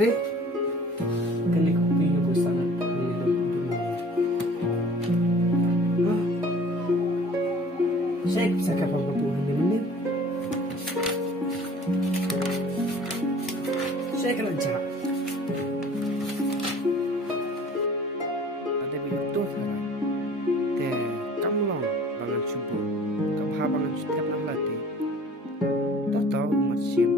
Re, kani ko pinyo ko sana Saya bisa kapag mabuhan na namin. Saya kena jarak. Ada bilang tuh saran. Te kamu long bangan subuh. Kamu bangan setiap nak latih. Tak tahu macam.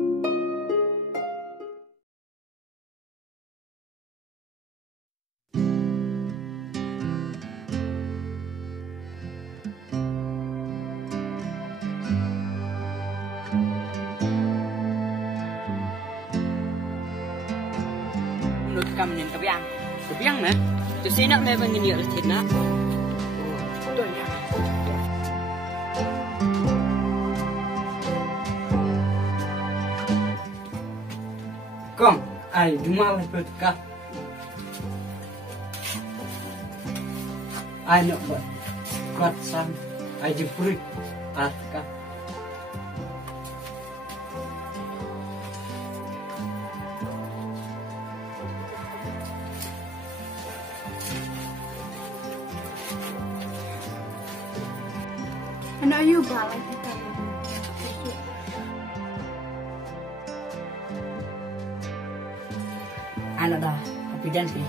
Menurut kamu yang kebiang mah, tu saya nak memang ini harus tidak. Betul ya. Kong, ay jumal berkah. Ay nak buat kuat sam, ay jepuri, atka. Ano you balay kita? Ano dah, happy dance ni.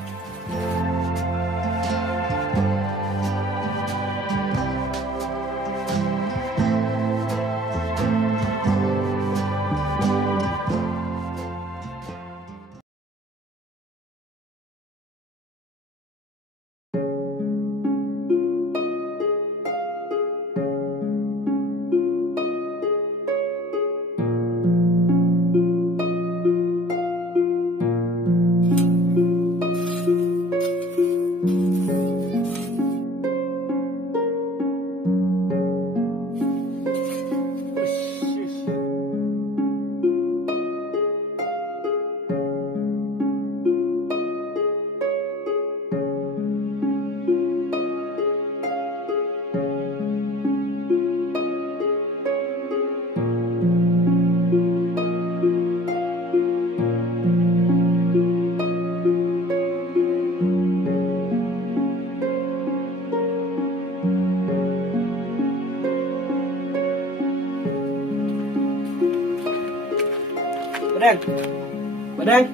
Badang,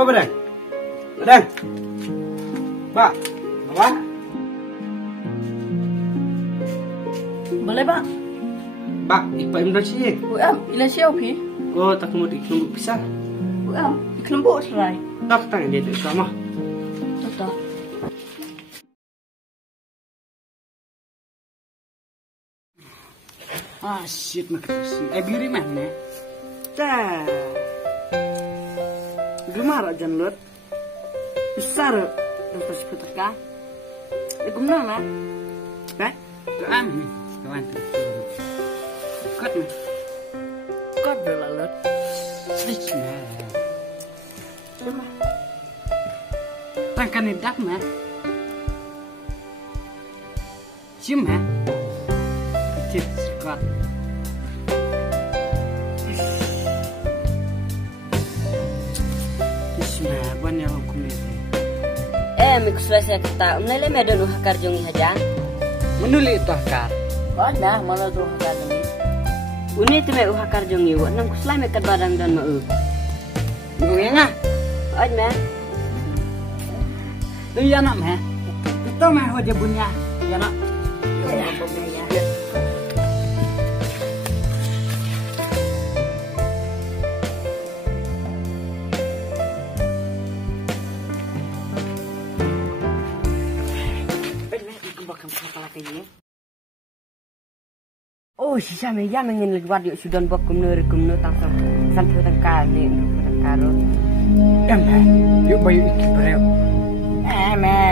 oh badang, Pak, apa? Boleh pak? Pak, ipa imdan sih. Ila siya okay? Oh, tak mau dikelompok pisah. Kelompok serai. Tak tanya dia tu sama. Betul. Shit makasih. Biuri mana? Cah. Gemar aja lut. Besar. Terus putar ka? Gumna na. Kan? Kawan. Kat ni. Kat bela lut. Switch na. Sama. Tangkan ni dak na. Cuma. Kecil kat. Banyak orang kulit. Mikuslah saya kata, menilai medan uhakar jongi hajan. Menulis itu akar. Oh, dah, mana tu uhakar jongi? Uni tu me uhakar jongi, wak nang kuslai me kadbarang dan mau. Gue ngah. Oj me. Tu ya nak me. Itu me ho dia punya. Ya nak. Ya. Oh, sisa meja mengin luar di sudan bok kumnur tangsam sampai tengkar ni tengkar. Yuk bayu iki breu.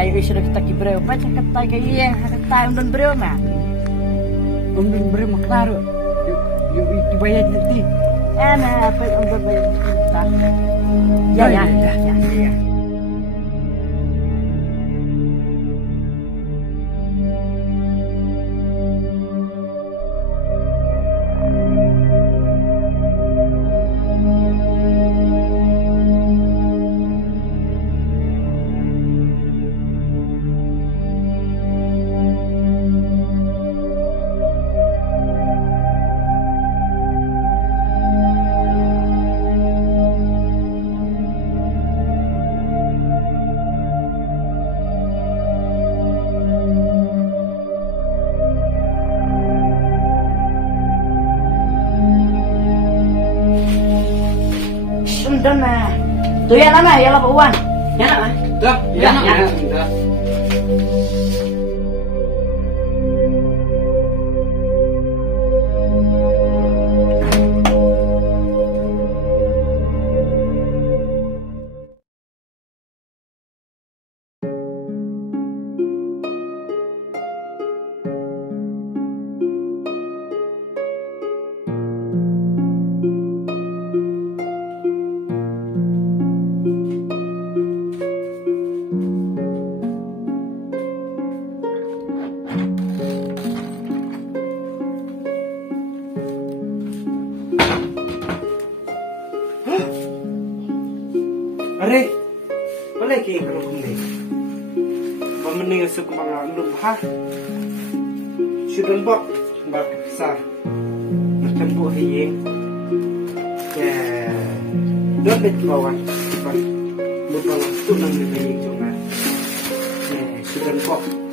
Yuk sudah kita kibreu. Baca kata kaya kata undun breu mah. Undun breu maklaro. Yuk iki bayar nanti. Apa undun bayar kita? Ya. sudah mah. Tuh ya nama ya lah Pak Wan. Ya nak mah. Dah, Ya, nak, ya. dah. Are, boleh ke kalau kumne? Pemening esok mga lubha. Sudah bok, bak sa. Macam buah hiye. Ya, dompet kawan. Bak, lubha tunang ni hiye cuma. Ya, sudah bok.